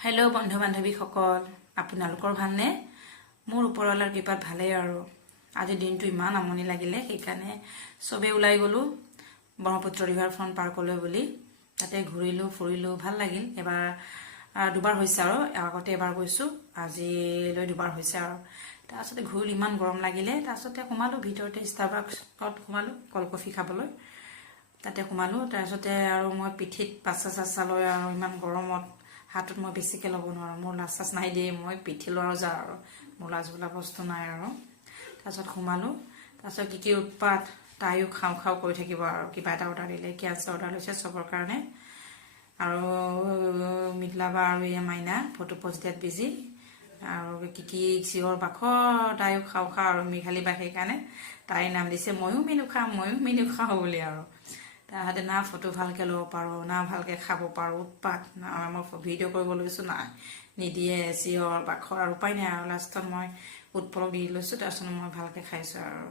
Hello' বন্ধু বান্ধৱীসকল, আপোনালোকৰ ভালনে? মোৰ ওপৰৱালাৰ কৃপাত ভালেই আৰু আজি দিনটো ইমান আমনি লাগিলে, সেইকাৰণে চবেই ওলাই গ'লোঁ ব্ৰহ্মপুত্ৰ ৰিভাৰ ফ্ৰণ্ট পাৰ্কলৈ বুলি। তাতে ঘূৰিলোঁ ফুৰিলোঁ, ভাল লাগিল। এবাৰ দুবাৰ হৈছে আৰু আগতে এবাৰ গৈছোঁ, আজিলৈ দুবাৰ হৈছে আৰু। তাৰপিছতে ঘূৰিলোঁ, ইমান গৰম লাগিলে। তাৰপিছতে সোমালোঁ ভিতৰতে, ষ্টাৰবাক্সত সোমালোঁ কল কফি খাবলৈ। তাতে সোমালোঁ। তাৰপিছতে আৰু মই পিঠিত পাচা চাচা লৈ আৰু ইমান গৰমত হাতত মই বেছিকৈ ল'ব নোৱাৰোঁ, মোৰ লাজ চাজ নাই দিয়ে, মই পিঠি লোৱাৰ যাওঁ আৰু মোৰ লাজ বোলা বস্তু নাই আৰু। তাৰপিছত সোমালোঁ। তাৰপিছত কি উৎপাত, তাইও খাওঁ খাওঁ কৰি থাকিব আৰু কিবা এটা অৰ্ডাৰ দিলে, কেঞ্চাৰ অৰ্ডাৰ লৈছে চবৰ কাৰণে। আৰু মিতলাবা আৰু এই মাইনা ফটো পষ্ট দিয়াত বিজি আৰু কি চিঞৰ বাখৰ, তাইও খাওঁ খাওঁ আৰু মিঘালী বা সেইকাৰণে তাইৰ নাম দিছে ময়ো মেনু খাওঁ বুলি আৰু। তাহাঁতে না ফটো ভালকৈ ল'ব পাৰোঁ, না ভালকৈ খাব পাৰোঁ, উৎপাত না। মই ভিডিঅ' কৰিব লৈছোঁ, নাই নিদিয়ে, চিঞৰ বাখৰ আৰু উপায় নাই আৰু। লাষ্টত মই উৎপলক দি লৈছোঁ, তাৰপিছত মই ভালকৈ খাইছোঁ আৰু।